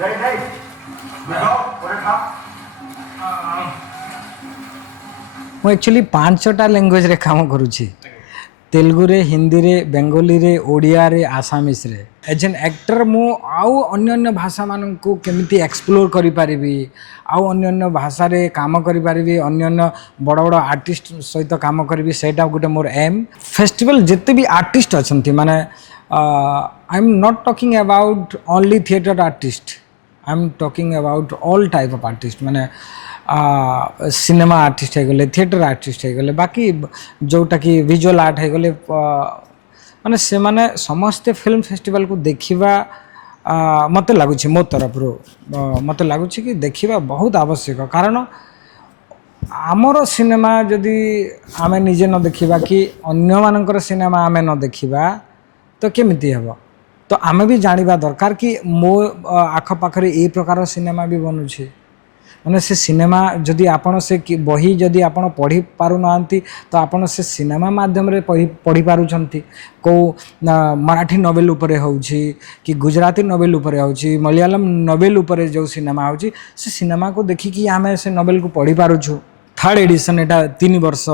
ମୁଁ actually 5टा language रे काम करूची तेलुगु रे हिंदी रे बेंगोली रे ओडिया रे आसामीस रे एज एन एक्टर मु आउ अन्य अन्य भाषा मान को केमिति एक्सप्लोर करि परिबी आउ अन्य अन्य भाषा रे काम करि परिबी अन्य अन्य बड़ बड़ आर्टिस्ट सहित काम करबी सेटा गुटे मोर एम फेस्टिवल जते भी आर्टिस्ट अछंती माने I am not talking about only theatre artist I am talking about all type of artist माने सिनेमा आर्टिस्ट हो गले थिएटर आर्टिस्ट हो गले बाकी जोटा कि विजुअल आर्ट हो गले माने से माने समस्ते फिल्म फेस्टिवल को देखिबा मते लागुछि मो तरफ रो मते लागुछि कि देखिबा बहुत आवश्यक कारण आमर सिनेमा जदि आमे निजे न देखिबा कि अन्य मानकर सिनेमा आमे न देखिबा तो केमिति हेबो तो आमे भी जानिबा दरकार कि मो आख पाखरे ए प्रकार सिनेमा भी बनुछि माने से सिनेमा जदि आपण से बही जदि आपण पढ़ी पारु नांती तो आपण से सिनेमा माध्यम रे पढ़ी पारुछंती को मराठी नोवेल उपरे होउछि कि गुजराती नोवेल उपरे होउछि मलयालम नोवेल उपरे जो सिनेमा होउछि से सिनेमा को देखि कि आमे से नोवेल को पढ़ी पारुछु थर्ड एडिशन एटा 3 वर्ष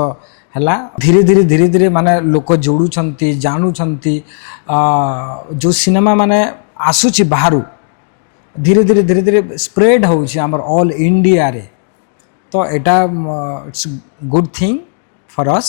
हला धीरे धीरे माने लोक जोड़ुछंती जानुछंती जो सिनेमा माने आसुछि बाहरु धीरे धीरे स्प्रेड होउछि हमर ऑल इंडिया रे तो एटा it's good thing for us.